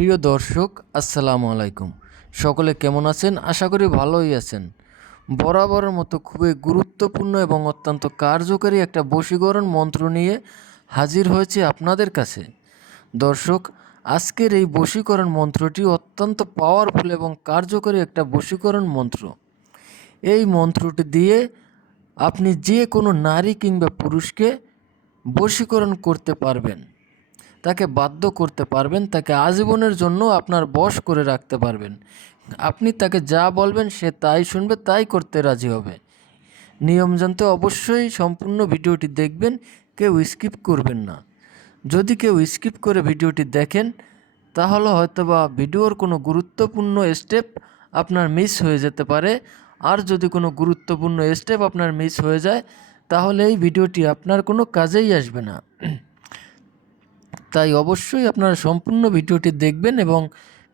প্রিয় দর্শক, আসসালামু আলাইকুম। সকলে কেমন আছেন? আশা করি ভালোই আছেন। বরাবরের মতো খুবই গুরুত্বপূর্ণ এবং অত্যন্ত কার্যকারী একটা বশীকরণ মন্ত্র নিয়ে হাজির হয়েছে আপনাদের কাছে। দর্শক, আজকের এই বশীকরণ মন্ত্রটি অত্যন্ত পাওয়ারফুল এবং কার্যকরী একটা বশীকরণ মন্ত্র। এই মন্ত্রটি দিয়ে আপনি যে কোনো নারী কিংবা পুরুষকে বশীকরণ করতে পারবেন। তাকে বাধ্য করতে পারবেন, তাকে আজীবনের জন্য আপনার বশ করে রাখতে পারবেন। আপনি তাকে যা বলবেন সে তাই শুনবে, তাই করতে রাজি হবে। নিয়ম জানতে অবশ্যই সম্পূর্ণ ভিডিওটি দেখবেন, কেউ স্কিপ করবেন না। যদি কেউ স্কিপ করে ভিডিওটি দেখেন, তাহলে হয়তোবা ভিডিওর কোনো গুরুত্বপূর্ণ স্টেপ আপনার মিস হয়ে যেতে পারে। আর যদি কোনো গুরুত্বপূর্ণ স্টেপ আপনার মিস হয়ে যায়, তাহলে এই ভিডিওটি আপনার কোনো কাজেই আসবে না। তাই অবশ্যই আপনারা সম্পূর্ণ ভিডিওটি দেখবেন এবং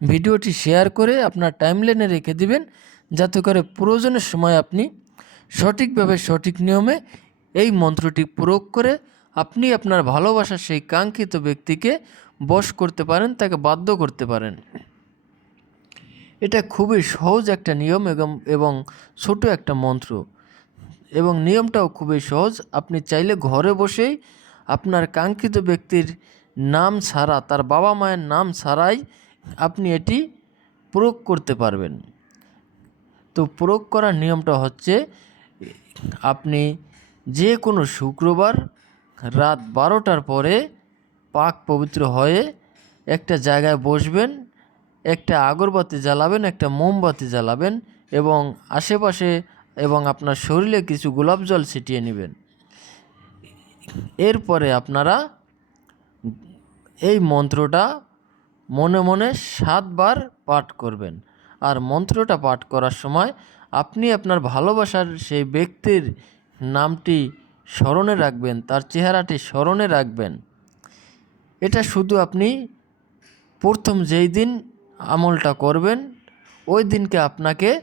ভিডিওটি শেয়ার করে আপনার টাইমলাইনে রেখে দিবেন যাতে করে প্রয়োজনের সময় আপনি সঠিকভাবে সঠিক নিয়মে এই মন্ত্রটি প্রয়োগ করে আপনি আপনার ভালোবাসার সেই কাঙ্ক্ষিত ব্যক্তিকে বশ করতে পারেন, তাকে বাধ্য করতে পারেন। এটা খুবই সহজ একটা নিয়ম এবং ছোট একটা মন্ত্র। এবং নিয়মটাও খুবই সহজ। আপনি চাইলে ঘরে বসেই আপনার কাঙ্ক্ষিত ব্যক্তির নাম ছাড়া, তার বাবা মায়ের নাম ছাড়াই আপনি এটি প্রয়োগ করতে পারবেন। তো প্রয়োগ করার নিয়মটা হচ্ছে, আপনি যে কোনো শুক্রবার রাত বারোটার পরে পাক পবিত্র হয়ে একটা জায়গায় বসবেন, একটা আগরবাতি জ্বালাবেন, একটা মোমবাতি জ্বালাবেন এবং আশেপাশে এবং আপনার শরীরে কিছু গোলাপ জল ছিটিয়ে নেবেন। এরপরে আপনারা এই মন্ত্রটা মনে মনে সাতবার পাঠ করবেন। আর মন্ত্রটা পাঠ করার সময় আপনি আপনার ভালোবাসার সেই ব্যক্তির নামটি স্মরণে রাখবেন, তার চেহারাটি স্মরণে রাখবেন। এটা শুধু আপনি প্রথম যেই দিন আমলটা করবেন, ওই দিনকে আপনাকে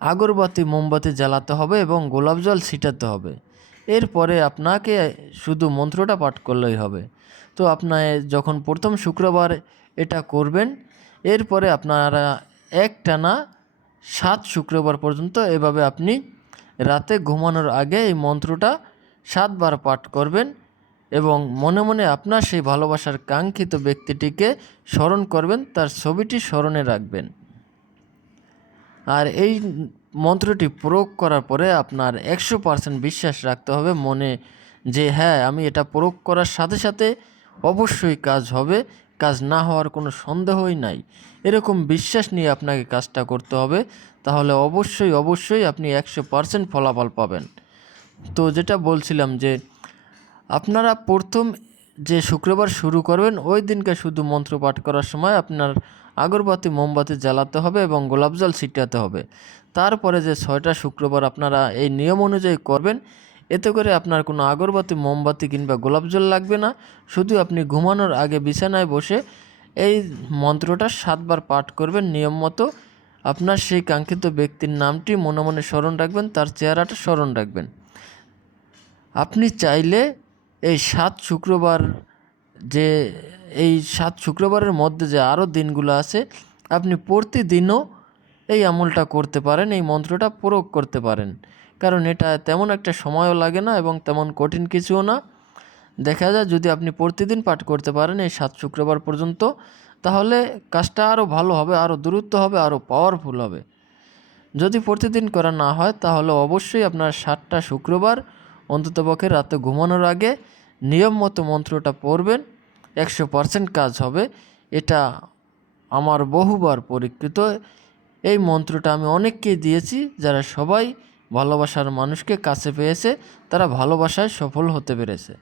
আগরবাতি, মোমবাতি জ্বালাতে হবে এবং গোলাপ জল ছিটাতে হবে। এরপরে আপনাকে শুধু মন্ত্রটা পাঠ করলেই হবে। তো আপনার যখন প্রথম শুক্রবার এটা করবেন, এরপরে আপনারা একটানা সাত শুক্রবার পর্যন্ত এভাবে আপনি রাতে ঘুমানোর আগে এই মন্ত্রটা সাতবার পাঠ করবেন এবং মনে মনে আপনার সেই ভালোবাসার কাঙ্ক্ষিত ব্যক্তিটিকে স্মরণ করবেন, তার ছবিটি স্মরণে রাখবেন। আর এই মন্ত্রটি প্রয়োগ করার পরে আপনার একশো পার্সেন্ট বিশ্বাস রাখতে হবে মনে যে হ্যাঁ আমি এটা প্রয়োগ করার সাথে সাথে অবশ্যই কাজ হবে, কাজ না হওয়ার কোনো সন্দেহই নাই। এরকম বিশ্বাস নিয়ে আপনাকে কাজটা করতে হবে, তাহলে অবশ্যই অবশ্যই আপনি একশো পার্সেন্ট ফলাফল পাবেন। তো যেটা বলছিলাম যে, আপনারা প্রথম যে শুক্রবার শুরু করবেন, ওই দিনকে শুধু মন্ত্র পাঠ করার সময় আপনার আগরবাতি, মোমবাতি জ্বালাতে হবে এবং গোলাপ জল ছিটাতে হবে। তারপরে যে ছয়টা শুক্রবার আপনারা এই নিয়ম অনুযায়ী করবেন, এতে করে আপনার কোনো আগরবাতি, মোমবাতি কিংবা গোলাপ জল লাগবে না। শুধু আপনি ঘুমানোর আগে বিছানায় বসে এই মন্ত্রটা সাতবার পাঠ করবেন নিয়ম মতো। আপনার সেই কাঙ্ক্ষিত ব্যক্তির নামটি মনে মনে স্মরণ রাখবেন, তার চেহারাটা স্মরণ রাখবেন। আপনি চাইলে এই সাত শুক্রবার যে, এই সাত শুক্রবারের মধ্যে যে আরও দিনগুলো আছে, আপনি প্রতিদিনও এই আমলটা করতে পারেন, এই মন্ত্রটা প্রয়োগ করতে পারেন। কারণ এটা তেমন একটা সময়ও লাগে না এবং তেমন কঠিন কিছুও না। দেখা যায় যদি আপনি প্রতিদিন পাঠ করতে পারেন এই সাত শুক্রবার পর্যন্ত, তাহলে কাজটা আরও ভালো হবে আরও দূরত্ব হবে আরও পাওয়ারফুল হবে। যদি প্রতিদিন করা না হয়, তাহলে অবশ্যই আপনার সাতটা শুক্রবার অন্ততপক্ষে রাতে ঘুমানোর আগে নিয়ম মতো মন্ত্রটা পড়বেন, একশো পারসেন্ট কাজ হবে। এটা আমার বহুবার পরীক্ষিত এই মন্ত্রটা আমি অনেককেই দিয়েছি, যারা সবাই ভালোবাসার মানুষকে কাছে পেয়েছে, তারা ভালোবাসায় সফল হতে পেরেছে।